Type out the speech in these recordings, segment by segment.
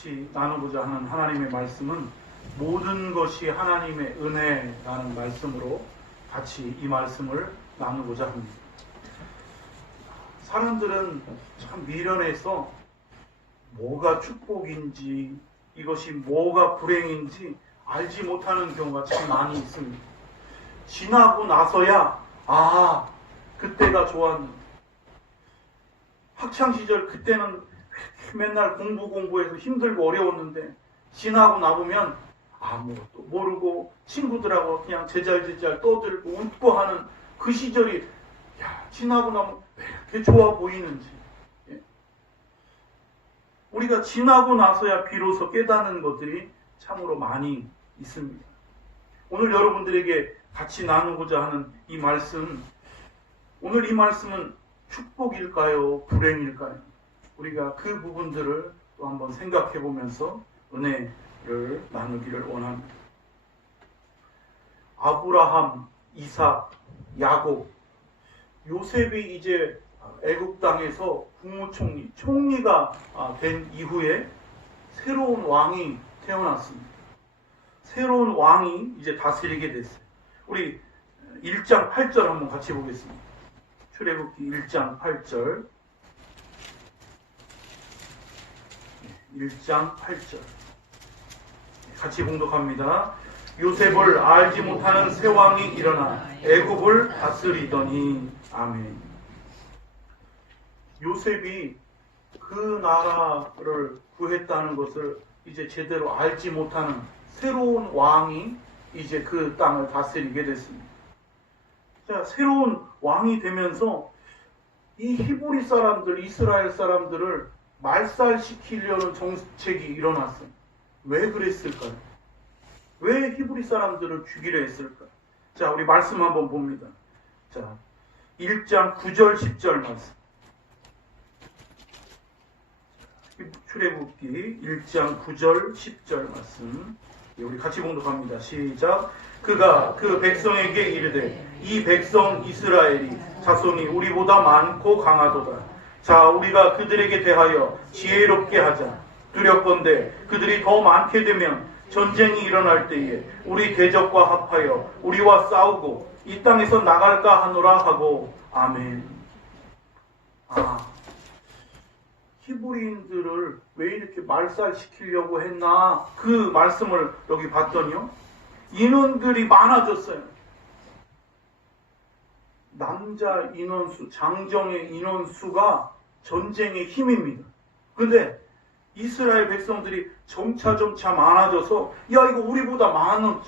같이 나누고자 하는 하나님의 말씀은 모든 것이 하나님의 은혜라는 말씀으로 같이 이 말씀을 나누고자 합니다. 사람들은 참 미련해서 뭐가 축복인지 이것이 뭐가 불행인지 알지 못하는 경우가 참 많이 있습니다. 지나고 나서야 그때가 좋았는데, 학창시절 그때는 맨날 공부해서 힘들고 어려웠는데 지나고 나보면 아무것도 모르고 친구들하고 그냥 제잘제잘 떠들고 웃고 하는 그 시절이 지나고 나면 왜 이렇게 좋아 보이는지. 우리가 지나고 나서야 비로소 깨닫는 것들이 참으로 많이 있습니다. 오늘 여러분들에게 같이 나누고자 하는 이 말씀, 오늘 이 말씀은 축복일까요? 불행일까요? 우리가 그 부분들을 또 한번 생각해 보면서 은혜를 나누기를 원합니다. 아브라함, 이삭, 야곱, 요셉이 이제 애굽 땅에서 국무총리, 총리가 된 이후에 새로운 왕이 태어났습니다. 새로운 왕이 이제 다스리게 됐어요. 우리 1장 8절 한번 같이 보겠습니다. 출애굽기 1장 8절. 1장 8절. 같이 봉독합니다. 요셉을 알지 못하는 새 왕이 일어나 애굽을 다스리더니. 아멘. 요셉이 그 나라를 구했다는 것을 이제 제대로 알지 못하는 새로운 왕이 이제 그 땅을 다스리게 됐습니다. 자, 새로운 왕이 되면서 이 히브리 사람들, 이스라엘 사람들을 말살시키려는 정책이 일어났어요. 왜 그랬을까요? 왜 히브리 사람들을 죽이려 했을까요? 자, 우리 말씀 한번 봅니다. 자, 1장 9절 10절 말씀. 출애굽기 1장 9절 10절 말씀. 우리 같이 봉독합니다. 시작. 그가 그 백성에게 이르되 이 백성 이스라엘이 자손이 우리보다 많고 강하도다. 자, 우리가 그들에게 대하여 지혜롭게 하자. 두렵건대 그들이 더 많게 되면 전쟁이 일어날 때에 우리 대적과 합하여 우리와 싸우고 이 땅에서 나갈까 하노라 하고. 아멘. 히브리인들을 왜 이렇게 말살시키려고 했나, 그 말씀을 여기 봤더니요, 인원들이 많아졌어요. 남자 인원수, 장정의 인원수가 전쟁의 힘입니다. 근데 이스라엘 백성들이 점차 많아져서 이거 우리보다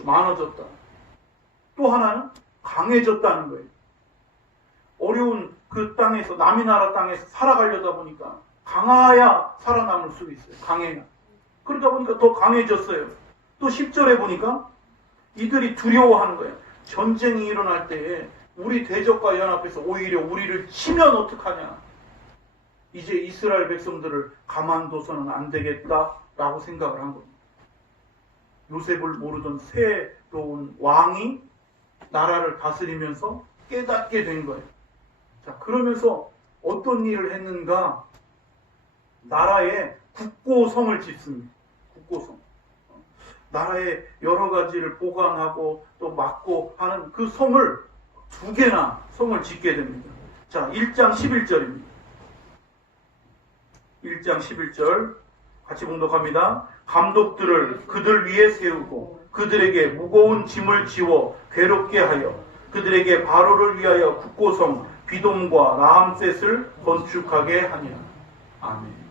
많아졌다. 또 하나는 강해졌다는 거예요. 어려운 그 땅에서, 남의 나라 땅에서 살아가려다 보니까 강해야 살아남을 수 있어요. 강해야. 그러다 보니까 더 강해졌어요. 또 10절에 보니까 이들이 두려워하는 거예요. 전쟁이 일어날 때에 우리 대적과 연합해서 오히려 우리를 치면 어떡하냐. 이제 이스라엘 백성들을 가만둬서는 안 되겠다라고 생각을 한 겁니다. 요셉을 모르던 새로운 왕이 나라를 다스리면서 깨닫게 된 거예요. 자, 그러면서 어떤 일을 했는가? 나라에 국고성을 짓습니다. 국고성. 나라의 여러 가지를 보관하고 또 막고 하는 그 성을 2개나 성을 짓게 됩니다. 자, 1장 11절입니다. 1장 11절 같이 봉독합니다. 감독들을 그들 위에 세우고 그들에게 무거운 짐을 지워 괴롭게 하여 그들에게 바로를 위하여 국고성 비돔과 라함셋을 건축하게 하니라. 아멘.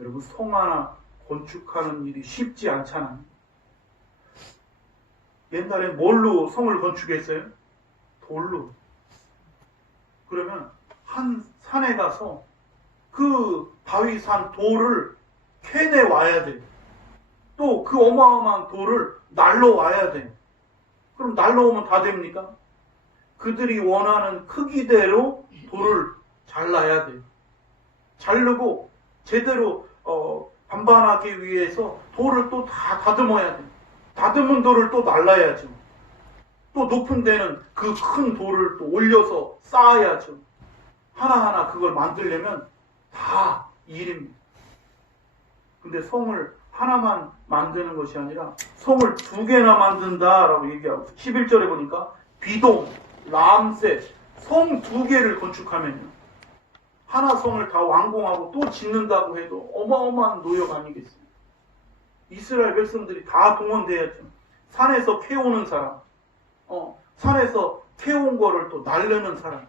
여러분, 성 하나 건축하는 일이 쉽지 않잖아요. 옛날엔 뭘로 성을 건축했어요? 돌로. 그러면 한 산에 가서 그 바위산 돌을 캐내 와야 돼. 또 그 어마어마한 돌을 날로 와야 돼. 그럼 날로 오면 다 됩니까? 그들이 원하는 크기대로 돌을 잘라야 돼. 자르고 제대로 반반하기 위해서 돌을 또 다 다듬어야 돼. 다듬은 돌을 또 날라야죠. 또 높은 데는 그 큰 돌을 또 올려서 쌓아야죠. 하나하나 그걸 만들려면 다 일입니다. 근데 성을 하나만 만드는 것이 아니라 성을 2개나 만든다라고 얘기하고 11절에 보니까 비돔, 람셋, 성 2개를 건축하면요. 하나 성을 다 완공하고 또 짓는다고 해도 어마어마한 노역 아니겠어요? 이스라엘 백성들이 다 동원돼야죠. 산에서 캐오는 사람, 산에서 캐온 거를 또 날르는 사람,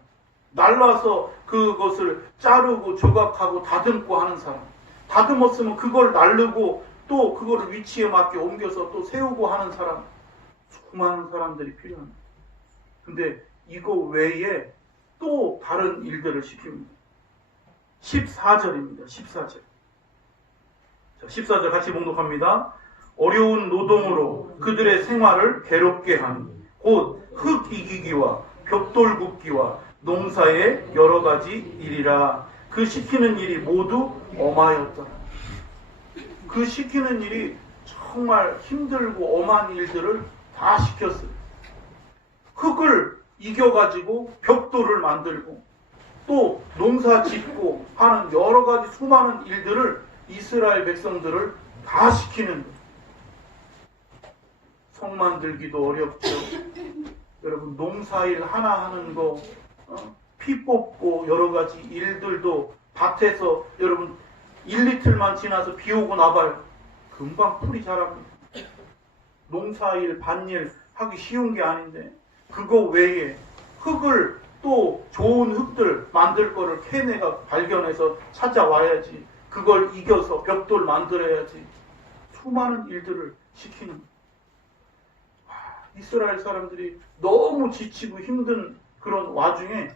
날라서 그것을 자르고 조각하고 다듬고 하는 사람, 다듬었으면 그걸 날르고 또 그거를 위치에 맞게 옮겨서 또 세우고 하는 사람, 수많은 사람들이 필요합니다. 근데 이거 외에 또 다른 일들을 시킵니다. 14절입니다. 14절. 자, 14절 같이 봉독합니다. 어려운 노동으로 그들의 생활을 괴롭게 하니 곧 흙 이기기와 벽돌 굽기와 농사의 여러 가지 일이라. 그 시키는 일이 모두 엄하였더라. 그 시키는 일이 정말 힘들고 엄한 일들을 다 시켰어요. 흙을 이겨가지고 벽돌을 만들고 또 농사 짓고 하는 여러 가지 수많은 일들을 이스라엘 백성들을 다 시키는 거예요. 성 만들기도 어렵죠. 여러분 농사일 하나 하는 거, 피 뽑고 여러 가지 일들도 밭에서 여러분 1리틀만 지나서 비 오고 나봐요. 금방 풀이 자랍니다. 농사일, 밭일 하기 쉬운 게 아닌데 그거 외에 흙을 또 좋은 흙들 만들 거를 캐내가 발견해서 찾아와야지. 그걸 이겨서 벽돌 만들어야지. 수많은 일들을 시키는. 이스라엘 사람들이 너무 지치고 힘든 그런 와중에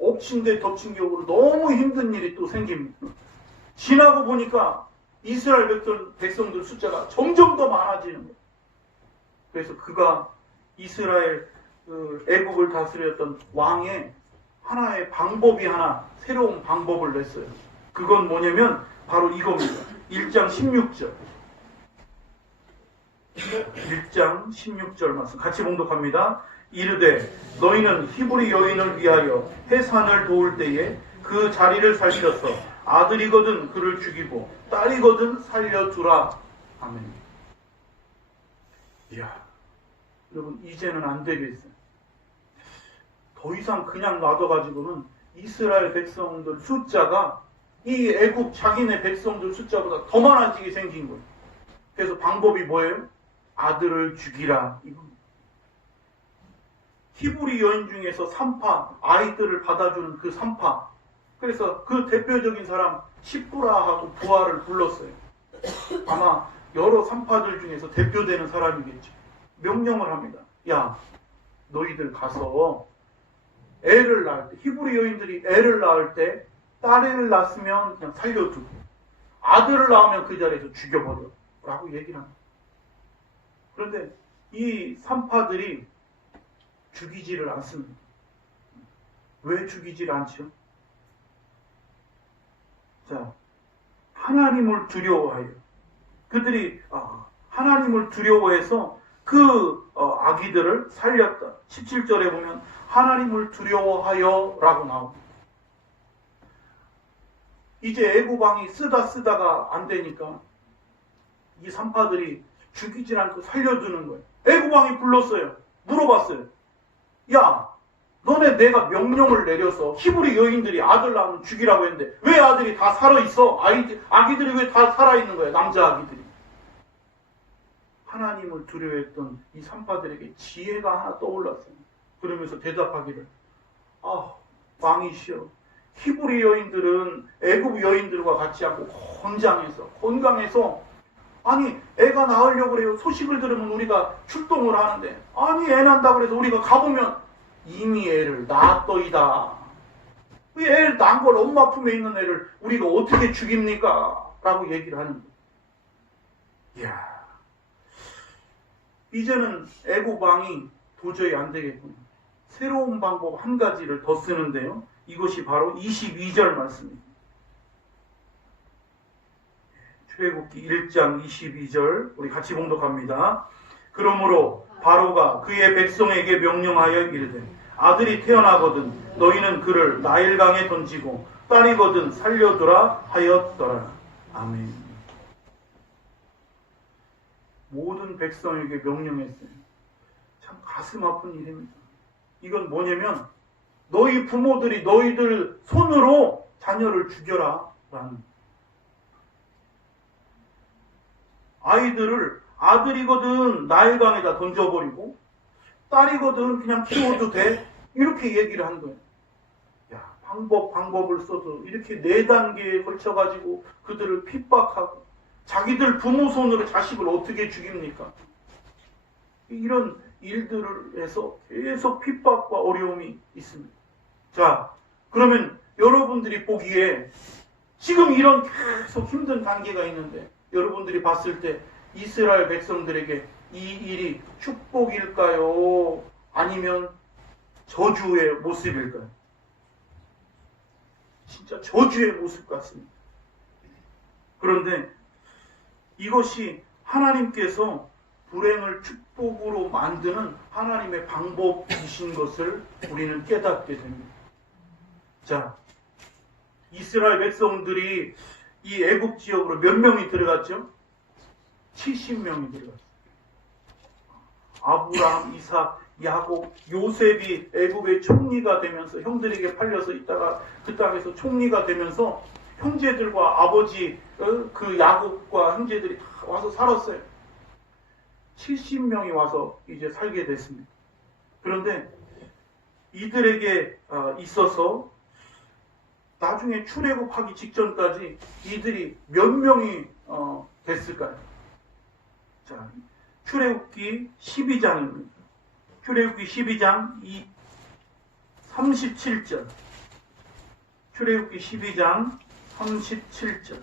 엎친 데 덮친 격으로 너무 힘든 일이 또 생깁니다. 지나고 보니까 이스라엘 백성들 숫자가 점점 더 많아지는 거예요. 그래서 그가 이스라엘 애국을 다스렸던 왕의 하나의 방법이 하나 새로운 방법을 냈어요. 그건 뭐냐면 바로 이겁니다. 1장 16절. 1장 16절 말씀 같이 봉독합니다. 이르되 너희는 히브리 여인을 위하여 해산을 도울 때에 그 자리를 살펴서 아들이거든 그를 죽이고 딸이거든 살려두라. 아멘. 이야, 여러분 이제는 안 되겠어요. 더 이상 그냥 놔둬가지고는 이스라엘 백성들 숫자가 이 애국 자기네 백성들 숫자보다 더 많아지게 생긴 거예요. 그래서 방법이 뭐예요? 아들을 죽이라. 이겁니다. 히브리 여인 중에서 3파, 아이들을 받아주는 그 3파. 그래서 그 대표적인 사람 시프라하고 부하를 불렀어요. 아마 여러 3파들 중에서 대표되는 사람이겠죠. 명령을 합니다. 야, 너희들 가서 애를 낳을 때, 히브리 여인들이 애를 낳을 때 딸을 낳았으면 그냥 살려두고 아들을 낳으면 그 자리에서 죽여버려 라고 얘기를 합니다. 그런데 이 3파들이 죽이지를 않습니다. 왜 죽이질 않죠? 자, 하나님을 두려워하여 그들이 하나님을 두려워해서 그 아기들을 살렸다. 17절에 보면 하나님을 두려워하여 라고 나옵니다. 이제 애국왕이 쓰다가 안 되니까 이 3파들이 죽이질 않고 살려두는 거예요. 애국왕이 불렀어요. 물어봤어요. 야, 너네 내가 명령을 내려서 히브리 여인들이 아들 낳으면 죽이라고 했는데 왜 아들이 다 살아있어? 아기들이 왜 다 살아있는 거야? 남자 아기들이. 하나님을 두려워했던 이 3파들에게 지혜가 하나 떠올랐어요. 그러면서 대답하기를 왕이시여, 히브리 여인들은 애굽 여인들과 같지 않고 건강해서 아니 애가 낳으려고 그래요. 소식을 들으면 우리가 출동을 하는데 아니 애 난다 그래서 우리가 가보면 이미 애를 낳았더이다. 왜 애를 낳은 걸 엄마 품에 있는 애를 우리가 어떻게 죽입니까? 라고 얘기를 하는 거예요. 이야, 이제는 애굽 왕이 도저히 안 되겠군요. 새로운 방법 한 가지를 더 쓰는데요. 이것이 바로 22절 말씀입니다. 출애굽기 1장 22절 우리 같이 봉독합니다. 그러므로 바로가 그의 백성에게 명령하여 이르되 아들이 태어나거든 너희는 그를 나일강에 던지고 딸이거든 살려두라 하였더라. 아멘. 백성에게 명령했어요. 참 가슴 아픈 일입니다. 이건 뭐냐면 너희 부모들이 너희들 손으로 자녀를 죽여라 라는, 아이들을 아들이거든 나일강에다 던져버리고 딸이거든 그냥 키워도 돼, 이렇게 얘기를 한 거예요. 야, 방법을 써서 이렇게 4단계에 걸쳐가지고 그들을 핍박하고 자기들 부모 손으로 자식을 어떻게 죽입니까? 이런 일들을 해서 계속 핍박과 어려움이 있습니다. 자, 그러면 여러분들이 보기에 지금 이런 계속 힘든 단계가 있는데 여러분들이 봤을 때 이스라엘 백성들에게 이 일이 축복일까요? 아니면 저주의 모습일까요? 진짜 저주의 모습 같습니다. 그런데 이것이 하나님께서 불행을 축복으로 만드는 하나님의 방법이신 것을 우리는 깨닫게 됩니다. 자, 이스라엘 백성들이 이 애굽 지역으로 몇 명이 들어갔죠? 70명이 들어갔어요. 아브라함, 이삭, 야곱, 요셉이 애굽의 총리가 되면서 형들에게 팔려서 있다가 그 땅에서 총리가 되면서 형제들과 아버지 그 야곱과 형제들이 다 와서 살았어요. 70명이 와서 이제 살게 됐습니다. 그런데 이들에게 있어서 나중에 출애굽하기 직전까지 이들이 몇 명이 됐을까요? 자, 출애굽기 12장입니다. 출애굽기 12장 37절. 출애굽기 12장 37절.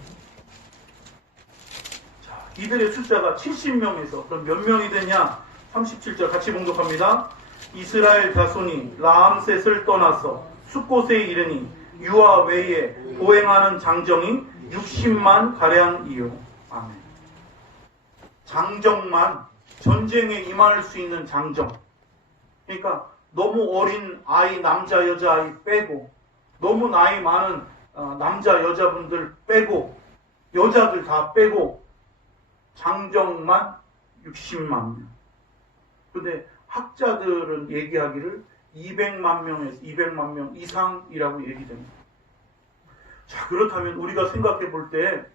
자, 이들의 숫자가 70명에서 그럼 몇 명이 되냐? 37절 같이 봉독합니다. 이스라엘 자손이 라암셋을 떠나서 숫곳에 이르니 유아 외에 보행하는 장정이 60만 가량이요. 아멘. 장정만, 전쟁에 임할 수 있는 장정. 그러니까 너무 어린 아이, 남자, 여자아이 빼고, 너무 나이 많은 남자, 여자분들 빼고, 여자들 다 빼고, 장정만 60만 명. 근데 학자들은 얘기하기를 200만 명에서 200만 명 이상이라고 얘기됩니다. 자, 그렇다면 우리가 생각해 볼 때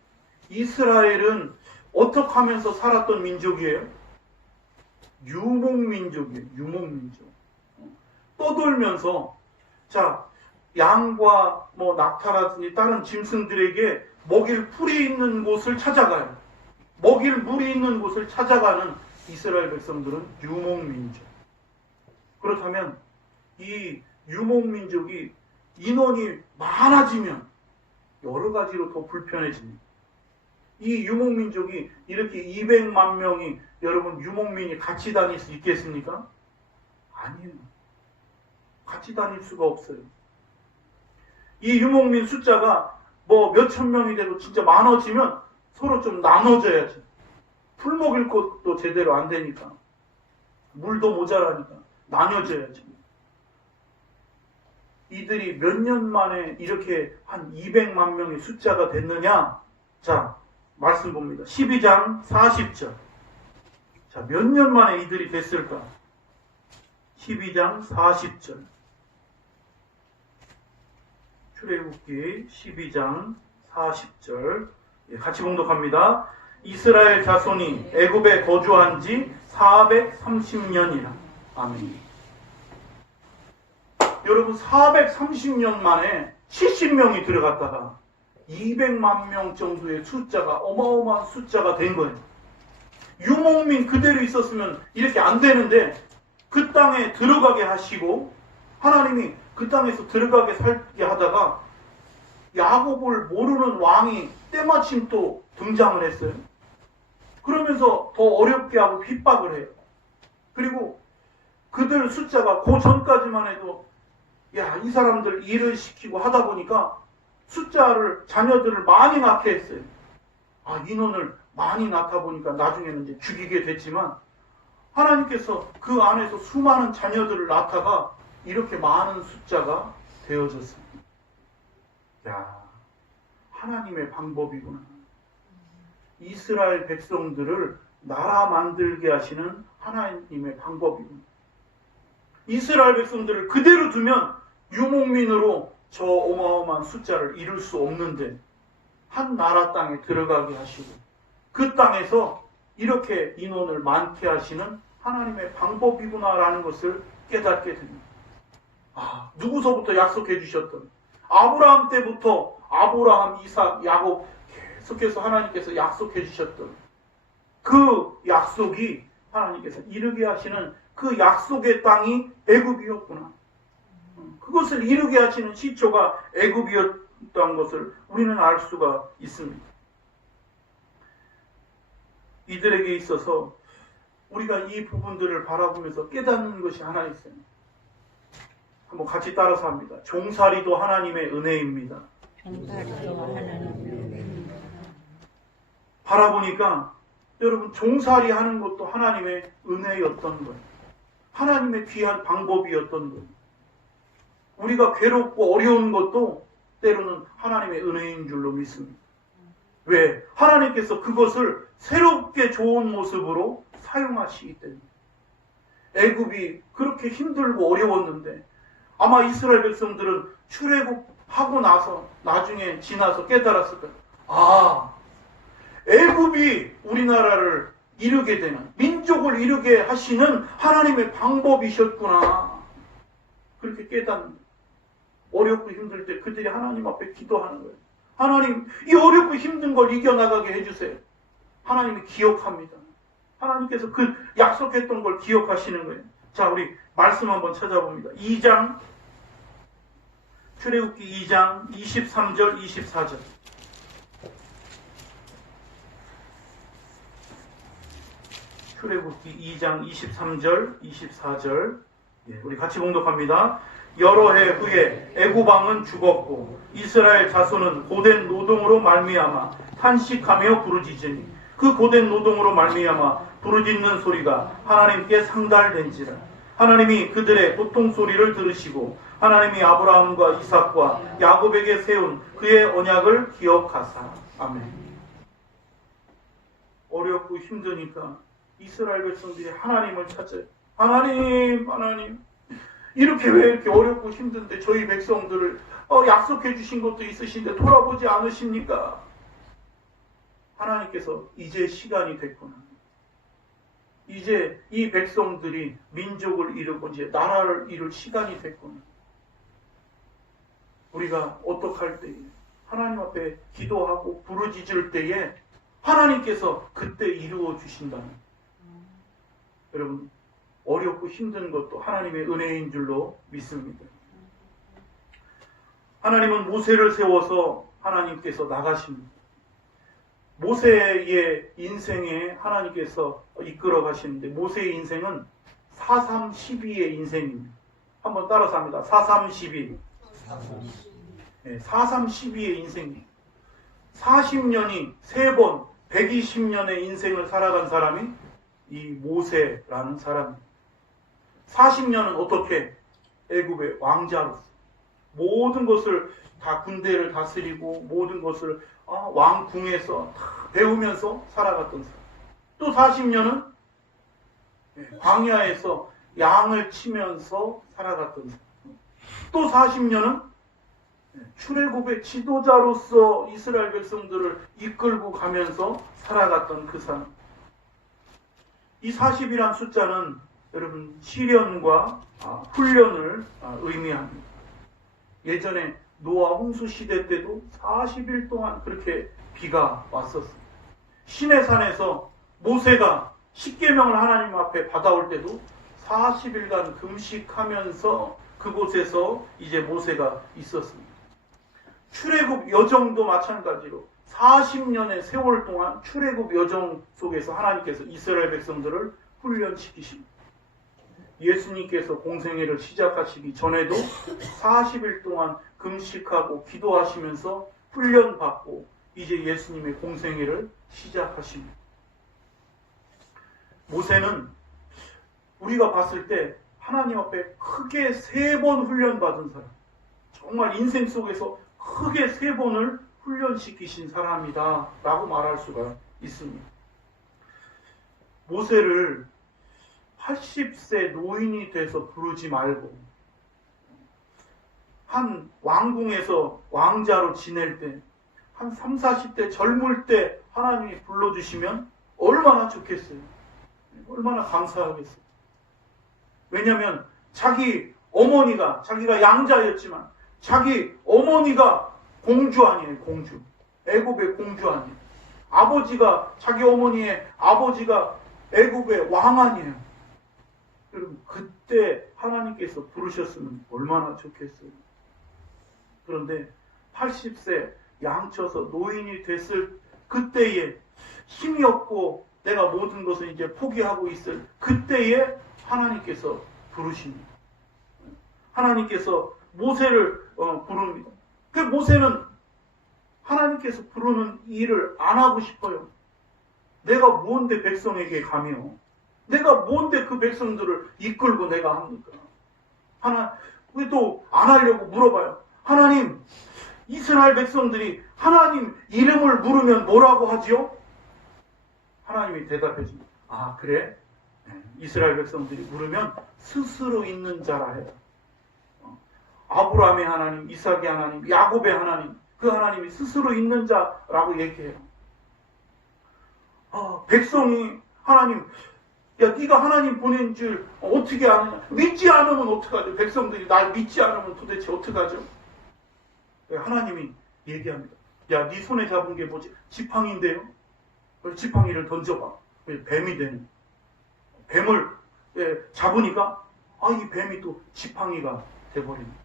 이스라엘은 어떻게 하면서 살았던 민족이에요? 유목민족이에요. 유목민족. 떠돌면서, 자, 양과 낙타라든지 다른 짐승들에게 먹일 풀이 있는 곳을 찾아가요. 먹일 물이 있는 곳을 찾아가는 이스라엘 백성들은 유목민족. 그렇다면 이 유목민족이 인원이 많아지면 여러 가지로 더 불편해집니다. 이 유목민족이 이렇게 200만 명이 여러분 유목민이 같이 다닐 수 있겠습니까? 아니에요. 같이 다닐 수가 없어요. 이 유목민 숫자가 몇천 명이 되고 진짜 많아지면 서로 좀 나눠져야지. 풀 먹일 것도 제대로 안 되니까. 물도 모자라니까. 나눠져야지. 이들이 몇 년 만에 이렇게 한 200만 명의 숫자가 됐느냐? 자, 말씀 봅니다. 12장 40절. 자, 몇 년 만에 이들이 됐을까? 12장 40절. 출애굽기 12장 40절. 같이 봉독합니다. 이스라엘 자손이 애굽에 거주한 지 430년이라. 아멘. 여러분 430년 만에 70명이 들어갔다가 200만 명 정도의 숫자가 어마어마한 숫자가 된 거예요. 유목민 그대로 있었으면 이렇게 안 되는데 그 땅에 들어가게 하시고 하나님이 그 땅에서 들어가게 살게 하다가 야곱을 모르는 왕이 때마침 또 등장을 했어요. 그러면서 더 어렵게 하고 핍박을 해요. 그리고 그들 숫자가 그 전까지만 해도 이 사람들 일을 시키고 하다 보니까 자녀들을 많이 낳게 했어요. 인원을 많이 낳다 보니까 나중에는 이제 죽이게 됐지만 하나님께서 그 안에서 수많은 자녀들을 낳다가 이렇게 많은 숫자가 되어졌습니다. 하나님의 방법이구나. 이스라엘 백성들을 나라 만들게 하시는 하나님의 방법입니다. 이스라엘 백성들을 그대로 두면 유목민으로 저 어마어마한 숫자를 이룰 수 없는데 한 나라 땅에 들어가게 하시고 그 땅에서 이렇게 인원을 많게 하시는 하나님의 방법이구나라는 것을 깨닫게 됩니다. 누구서부터 약속해 주셨던 아브라함 때부터 아브라함, 이삭, 야곱 계속해서 하나님께서 약속해 주셨던 그 약속이 하나님께서 이루게 하시는 그 약속의 땅이 애굽이었구나. 그것을 이루게 하시는 시초가 애굽이었던 것을 우리는 알 수가 있습니다. 이들에게 있어서 우리가 이 부분들을 바라보면서 깨닫는 것이 하나 있어요. 한번 같이 따라서 합니다. 종살이도 하나님의 은혜입니다. 종살이도 하나님의 은혜입니다. 바라보니까 여러분 종살이 하는 것도 하나님의 은혜였던 거예요. 하나님의 귀한 방법이었던 거예요. 우리가 괴롭고 어려운 것도 때로는 하나님의 은혜인 줄로 믿습니다. 왜? 하나님께서 그것을 새롭게 좋은 모습으로 사용하시기 때문에. 애굽이 그렇게 힘들고 어려웠는데 아마 이스라엘 백성들은 출애굽하고 나서 나중에 지나서 깨달았을 거예요. 애굽이 우리나라를 이루게 되는, 민족을 이루게 하시는 하나님의 방법이셨구나. 그렇게 깨닫는. 어렵고 힘들 때 그들이 하나님 앞에 기도하는 거예요. 하나님, 이 어렵고 힘든 걸 이겨나가게 해주세요. 하나님이 기억합니다. 하나님께서 그 약속했던 걸 기억하시는 거예요. 자, 우리 말씀 한번 찾아봅니다. 출애굽기 2장 23절, 24절. 출애굽기 2장 23절, 24절. 우리 같이 봉독합니다. 여러 해 후에 애굽 왕은 죽었고 이스라엘 자손은 고된 노동으로 말미암아 탄식하며 부르짖으니 그 고된 노동으로 말미암아 부르짖는 소리가 하나님께 상달된지라. 하나님이 그들의 고통 소리를 들으시고 하나님이 아브라함과 이삭과 야곱에게 세운 그의 언약을 기억하사. 아멘. 어렵고 힘드니까 이스라엘 백성들이 하나님을 찾아요. 하나님, 이렇게 왜 이렇게 어렵고 힘든데 저희 백성들을 약속해 주신 것도 있으신데 돌아보지 않으십니까? 하나님께서 이제 시간이 됐구나. 이제 이 백성들이 민족을 이루고 이제 나라를 이룰 시간이 됐구나. 우리가 어떡할 때에 하나님 앞에 기도하고 부르짖을 때에 하나님께서 그때 이루어 주신다는. 여러분, 어렵고 힘든 것도 하나님의 은혜인 줄로 믿습니다. 하나님은 모세를 세워서 하나님께서 나가십니다. 모세의 인생에 하나님께서 이끌어 가시는데 모세의 인생은 4-3-12의 인생입니다. 한번 따라서 합니다. 4-3-12. 4-3-12의 인생입니다. 40년이 3번 120년의 인생을 살아간 사람이 이 모세라는 사람입니다. 40년은 어떻게? 애굽의 왕자로서 모든 것을 다 군대를 다스리고 모든 것을 왕궁에서 다 배우면서 살아갔던 사람. 또 40년은 광야에서 양을 치면서 살아갔던 사람. 또 40년은 출애굽의 지도자로서 이스라엘 백성들을 이끌고 가면서 살아갔던 그 사람. 이 40이란 숫자는 여러분 시련과 훈련을 의미합니다. 예전에 노아 홍수 시대 때도 40일 동안 그렇게 비가 왔었습니다. 시내산에서 모세가 십계명을 하나님 앞에 받아올 때도 40일간 금식하면서 그곳에서 이제 모세가 있었습니다. 출애굽 여정도 마찬가지로 40년의 세월 동안 출애굽 여정 속에서 하나님께서 이스라엘 백성들을 훈련시키십니다. 예수님께서 공생애를 시작하시기 전에도 40일 동안 금식하고 기도하시면서 훈련받고 이제 예수님의 공생애를 시작하십니다. 모세는 우리가 봤을 때 하나님 앞에 크게 3번 훈련받은 사람, 정말 인생 속에서 크게 3번을 훈련시키신 사람이다 라고 말할 수가 있습니다. 모세를 80세 노인이 돼서 부르지 말고 한 왕궁에서 왕자로 지낼 때 한 3, 40대 젊을 때 하나님이 불러주시면 얼마나 좋겠어요. 얼마나 감사하겠어요. 왜냐하면 자기 어머니가, 자기가 양자였지만 자기 어머니가 공주 아니에요. 공주. 애굽의 공주 아니에요. 아버지가, 자기 어머니의 아버지가 애굽의 왕 아니에요. 여러분, 그때 하나님께서 부르셨으면 얼마나 좋겠어요. 그런데 80세 양쳐서 노인이 됐을 그때에 힘이 없고 내가 모든 것을 이제 포기하고 있을 그때에 하나님께서 부르십니다. 하나님께서 모세를 부릅니다. 그 모세는 하나님께서 부르는 일을 안 하고 싶어요. 내가 뭔데 백성에게 가며 내가 뭔데 그 백성들을 이끌고 내가 합니까? 왜 또 안 하려고 물어봐요. 하나님, 이스라엘 백성들이 하나님 이름을 물으면 뭐라고 하지요? 하나님이 대답해 줍니다. 아, 그래? 이스라엘 백성들이 물으면 스스로 있는 자라 해요. 아브라함의 하나님, 이삭의 하나님, 야곱의 하나님, 그 하나님이 스스로 있는 자라고 얘기해요. 백성이 하나님, 야, 네가 하나님 보낸 줄 어떻게 아느냐? 믿지 않으면 어떡하죠? 백성들이 날 믿지 않으면 도대체 어떡하죠? 하나님이 얘기합니다. 야, 네 손에 잡은 게 뭐지? 지팡이인데요? 지팡이를 던져봐. 뱀이 되는. 뱀을 잡으니까 이 뱀이 또 지팡이가 돼버립니다.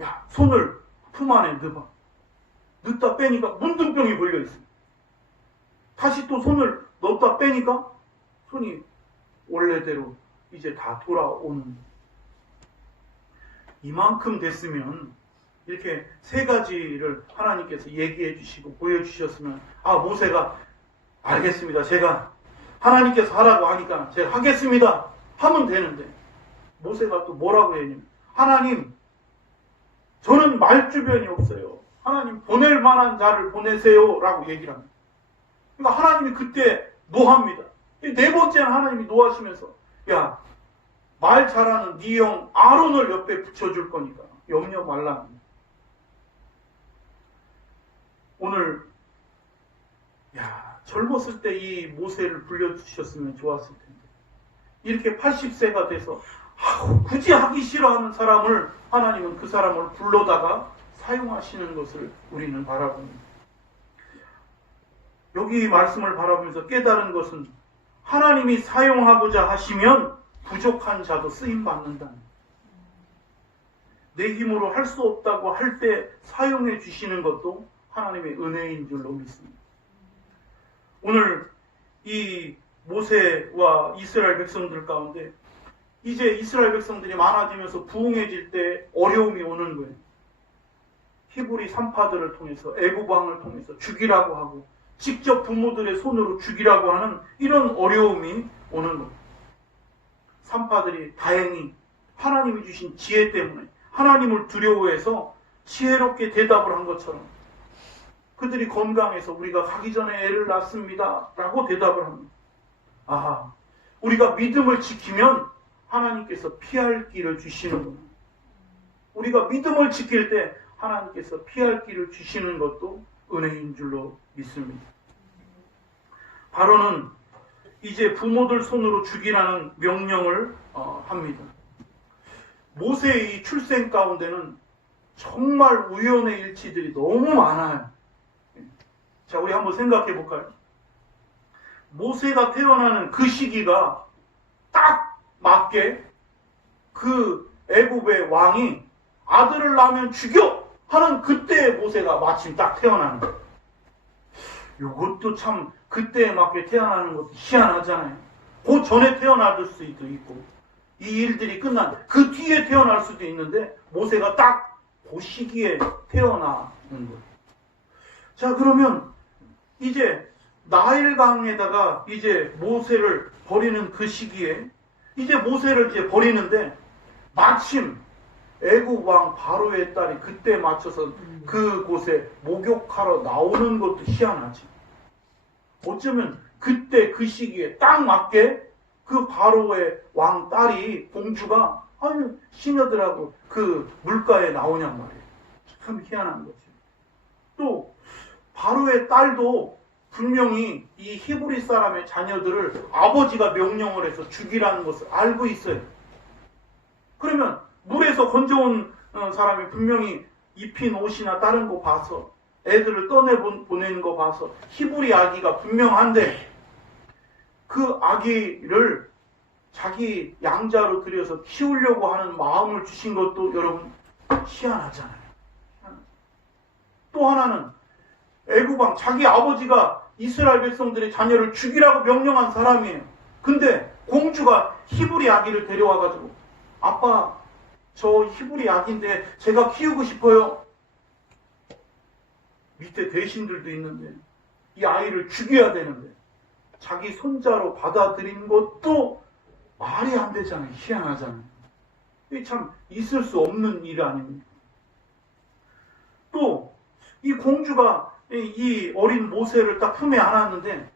야, 손을 품 안에 넣어봐. 넣다 빼니까 문둥병이 걸려있어요. 다시 또 손을 넣다 빼니까 손이 원래대로 이제 다 돌아오는. 이만큼 됐으면 이렇게 세 가지를 하나님께서 얘기해 주시고 보여주셨으면 모세가 알겠습니다. 제가 하나님께서 하라고 하니까 제가 하겠습니다. 하면 되는데 모세가 또 뭐라고 했냐면 하나님, 저는 말주변이 없어요. 하나님 보낼 만한 자를 보내세요 라고 얘기를 합니다. 그러니까 하나님이 그때 노합니다. 네 번째는 하나님이 노하시면서 야, 말 잘하는 네 형 아론을 옆에 붙여줄 거니까 염려 말라. 오늘 젊었을 때 이 모세를 불려주셨으면 좋았을 텐데 이렇게 80세가 돼서 굳이 하기 싫어하는 사람을 하나님은 그 사람을 불러다가 사용하시는 것을 우리는 바라봅니다. 여기 말씀을 바라보면서 깨달은 것은 하나님이 사용하고자 하시면 부족한 자도 쓰임받는다. 내 힘으로 할 수 없다고 할 때 사용해 주시는 것도 하나님의 은혜인 줄로 믿습니다. 오늘 이 모세와 이스라엘 백성들 가운데 이제 이스라엘 백성들이 많아지면서 부흥해질 때 어려움이 오는 거예요. 히브리 산파들을 통해서 애굽 왕을 통해서 죽이라고 하고 직접 부모들의 손으로 죽이라고 하는 이런 어려움이 오는 거예요. 산파들이 다행히 하나님이 주신 지혜 때문에 하나님을 두려워해서 지혜롭게 대답을 한 것처럼 그들이 건강해서 우리가 가기 전에 애를 낳습니다 라고 대답을 합니다. 우리가 믿음을 지키면 하나님께서 피할 길을 주시는구나. 우리가 믿음을 지킬 때 하나님께서 피할 길을 주시는 것도 은혜인 줄로 믿습니다. 바로는 이제 부모들 손으로 죽이라는 명령을 합니다. 모세의 이 출생 가운데는 정말 우연의 일치들이 너무 많아요. 자, 우리 한번 생각해 볼까요? 모세가 태어나는 그 시기가 딱 맞게 그 애굽의 왕이 아들을 낳으면 죽여! 하는 그때의 모세가 마침 딱 태어나는 거예요. 이것도 참 그때에 맞게 태어나는 것도 희한하잖아요. 그 전에 태어날 수도 있고 이 일들이 끝난 그 뒤에 태어날 수도 있는데 모세가 딱 그 시기에 태어나는 거예요. 자, 그러면 이제 나일강에다가 이제 모세를 버리는 그 시기에 이제 모세를 이제 버리는데 마침 애굽 왕 바로의 딸이 그때 맞춰서 그곳에 목욕하러 나오는 것도 희한하지. 어쩌면 그때 그 시기에 딱 맞게 그 바로의 왕 딸이 공주가 아니 시녀들하고 그 물가에 나오냔 말이에요. 참 희한한 거지. 또 바로의 딸도 분명히 이 히브리 사람의 자녀들을 아버지가 명령을 해서 죽이라는 것을 알고 있어요. 그러면 물에서 건져온 사람이 분명히 입힌 옷이나 다른 거 봐서 애들을 떠내보내는 거 봐서 히브리 아기가 분명한데 그 아기를 자기 양자로 들여서 키우려고 하는 마음을 주신 것도 여러분 희한하잖아요. 또 하나는 애굽왕 자기 아버지가 이스라엘 백성들의 자녀를 죽이라고 명령한 사람이에요. 근데 공주가 히브리 아기를 데려와가지고 아빠 저 히브리 아기인데 제가 키우고 싶어요. 밑에 대신들도 있는데 이 아이를 죽여야 되는데 자기 손자로 받아들인 것도 말이 안 되잖아요. 희한하잖아요. 이게 참 있을 수 없는 일 아닙니까? 또 이 공주가 이 어린 모세를 딱 품에 안았는데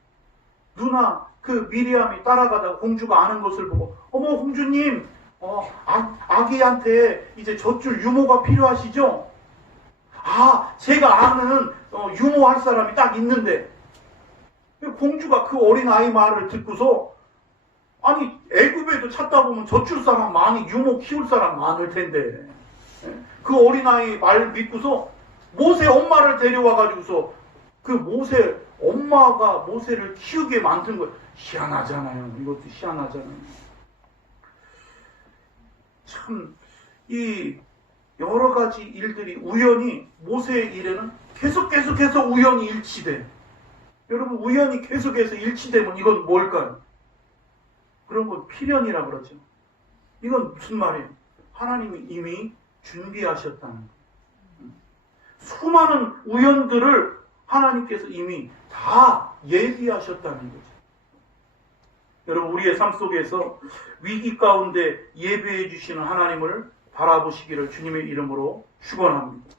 누나 그 미리암이 따라가다가 공주가 아는 것을 보고 어머 공주님 아기한테 이제 젖줄 유모가 필요하시죠? 아 제가 아는 유모할 사람이 딱 있는데 공주가 그 어린 아이 말을 듣고서 아니 애굽에도 찾다 보면 젖줄 사람 많이 유모 키울 사람 많을 텐데 그 어린 아이 말 믿고서 모세 엄마를 데려와 가지고서 그 모세 엄마가 모세를 키우게 만든 거예요. 희한하잖아요. 이것도 희한하잖아요. 참 이 여러 가지 일들이 우연히 모세의 일에는 계속해서 우연히 일치돼. 여러분 우연히 계속해서 일치되면 이건 뭘까요? 그런 건 필연이라 그러죠. 이건 무슨 말이에요? 하나님이 이미 준비하셨다는 거예요. 수많은 우연들을 하나님께서 이미 다 예비하셨다는 거죠. 여러분 우리의 삶 속에서 위기 가운데 예비해 주시는 하나님을 바라보시기를 주님의 이름으로 축원합니다.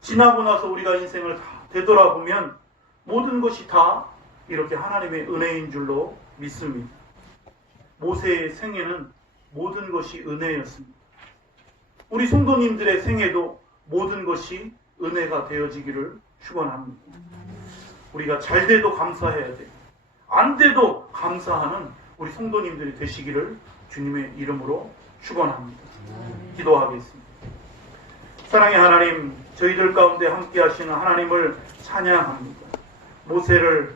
지나고 나서 우리가 인생을 다 되돌아보면 모든 것이 다 이렇게 하나님의 은혜인 줄로 믿습니다. 모세의 생애는 모든 것이 은혜였습니다. 우리 성도님들의 생애도 모든 것이 은혜가 되어지기를 축원합니다. 우리가 잘 돼도 감사해야 돼. 안 돼도 감사하는 우리 성도님들이 되시기를 주님의 이름으로 축원합니다. 기도하겠습니다. 사랑의 하나님, 저희들 가운데 함께 하시는 하나님을 찬양합니다. 모세를